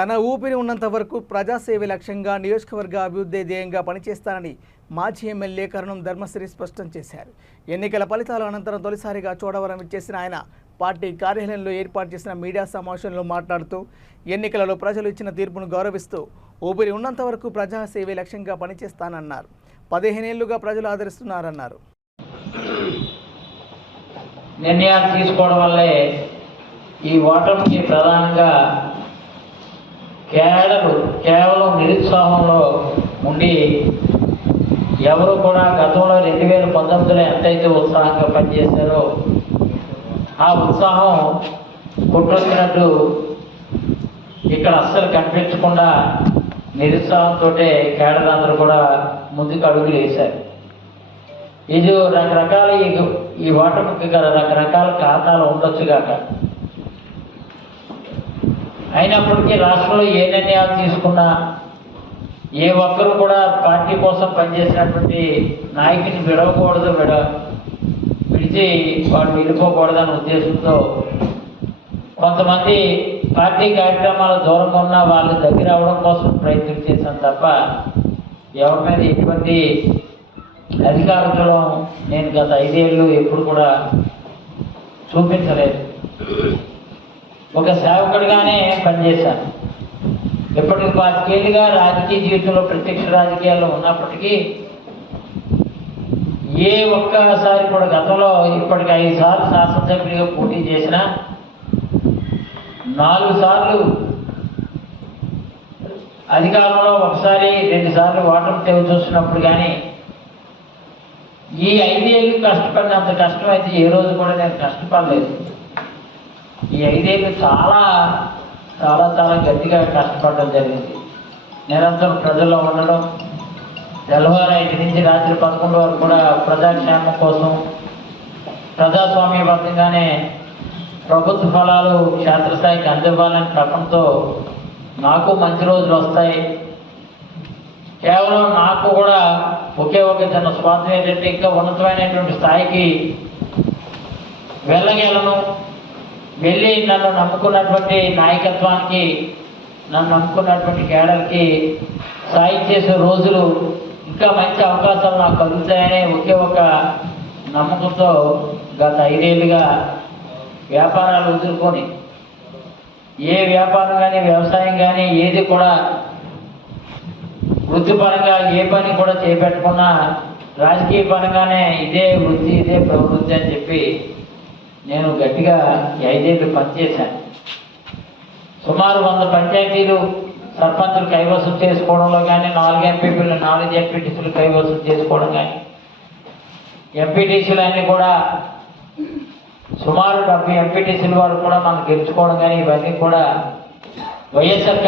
తన ఊపిరి ఉన్నంత వరకు ప్రజాసేవ లక్ష్యంగా నియోజకవర్గ అభివృద్ధి ధ్యేయంగా పనిచేస్తానని మాజీ ఎమ్మెల్యే కరణం ధర్మశ్రీ స్పష్టం చేశారు. ఎన్నికల ఫలితాల అనంతరం తొలిసారిగా చోడవరం ఇచ్చేసిన ఆయన పార్టీ కార్యాలయంలో ఏర్పాటు చేసిన మీడియా సమావేశంలో మాట్లాడుతూ ఎన్నికలలో ప్రజలు ఇచ్చిన తీర్పును గౌరవిస్తూ ఊపిరి ఉన్నంత వరకు ప్రజాసేవ లక్ష్యంగా పనిచేస్తానన్నారు. 15 ఏళ్లుగా ప్రజలు ఆదరిస్తున్నారన్నారు. నిర్ణయాలు తీసుకోవడం వల్లే ఈ ఓటమికి ప్రధానంగా కేవలం నిరుత్సాహంలో ఉండి ఎవరు కూడా గతంలో 2019లో ఎంతైతే ఉత్సాహంగా పనిచేశారో ఆ ఉత్సాహం కొట్టొచ్చినట్టు ఇక్కడ అస్సలు కనిపించకుండా నిరుత్సాహంతో కేడర్ అందరూ కూడా ముందుకు అడుగులు వేశారు. ఇది రకరకాల ఈ ఓటమికి గల రకరకాల కారణాలు ఉండొచ్చు కాక, అయినప్పటికీ రాష్ట్రంలో ఏ నిర్ణయాలు తీసుకున్నా ఏ ఒక్కరు కూడా పార్టీ కోసం పనిచేసినటువంటి నాయకుని విడవకూడదు, విడిచి వాడు వెళ్ళిపోకూడదనే ఉద్దేశంతో కొంతమంది పార్టీ కార్యక్రమాల దూరంగా ఉన్న వాళ్ళ దగ్గర అవడం కోసం ప్రయత్నం చేశాను తప్ప ఎవరి మీద ఎటువంటి అధికారులు నేను గత 5 ఏళ్ళు ఎప్పుడు కూడా చూపించలేదు. ఒక సేవకుడిగానే పనిచేశాను. ఇప్పటికి 5 ఏళ్ళుగా రాజకీయ జీవితంలో ప్రత్యక్ష రాజకీయాల్లో ఉన్నప్పటికీ ఏ ఒక్కసారి కూడా గతంలో ఇప్పటికి 5 సార్లు శాసనసభ్యుడిగా పోటీ చేసిన 4 సార్లు అధికారంలో, ఒకసారి 2 సార్లు ఓటమి తెవి చూసినప్పుడు కానీ ఈ 5 ఏళ్ళు కష్టపడినంత కష్టం అయితే ఏ రోజు కూడా నేను కష్టపడలేదు. ఈ 5 ఏళ్ళు చాలా చాలా చాలా గట్టిగా కష్టపడడం జరిగింది. నిరంతరం ప్రజల్లో ఉండడం, తెల్లవారు 5 నుంచి రాత్రి 11 వరకు కూడా ప్రజాక్షేమం కోసం ప్రజాస్వామ్యబద్ధంగానే ప్రభుత్వ ఫలాలు క్షేత్రస్థాయికి అందివ్వాలని తపంతో నాకు మంచి రోజులు వస్తాయి, కేవలం నాకు కూడా ఒకే ఒక చిన్న స్వార్థం ఏంటంటే ఇంకా ఉన్నతమైనటువంటి స్థాయికి వెళ్ళగలను, వెళ్ళి నన్ను నమ్ముకున్నటువంటి నాయకత్వానికి, నన్ను నమ్ముకున్నటువంటి కేడర్కి సాయం చేసే రోజులు, ఇంకా మంచి అవకాశాలు నాకు కలుగుతాయనే ఒకే ఒక నమ్మకంతో గత 5 ఏళ్ళుగా వ్యాపారాలు వదులుకొని ఏ వ్యాపారం కానీ వ్యవసాయం కానీ ఏది కూడా వృత్తిపరంగా ఏ పని కూడా చేపట్టకుండా రాజకీయ పరంగానే ఇదే వృత్తి ఇదే ప్రవృత్తి అని చెప్పి నేను గట్టిగా 5 ఏళ్ళు పనిచేశాను. సుమారు 100 పంచాయతీలు సర్పంచులు కైవసం చేసుకోవడంలో కానీ, 4 ఎంపీపీలు 4 ఎంపీటీసీలు కైవసం చేసుకోవడం కానీ, ఎంపీటీసీలు అన్నీ కూడా సుమారు 70 ఎంపీటీసీల వరకు కూడా మనం గెలుచుకోవడం కానీ, ఇవన్నీ కూడా వైఎస్ఆర్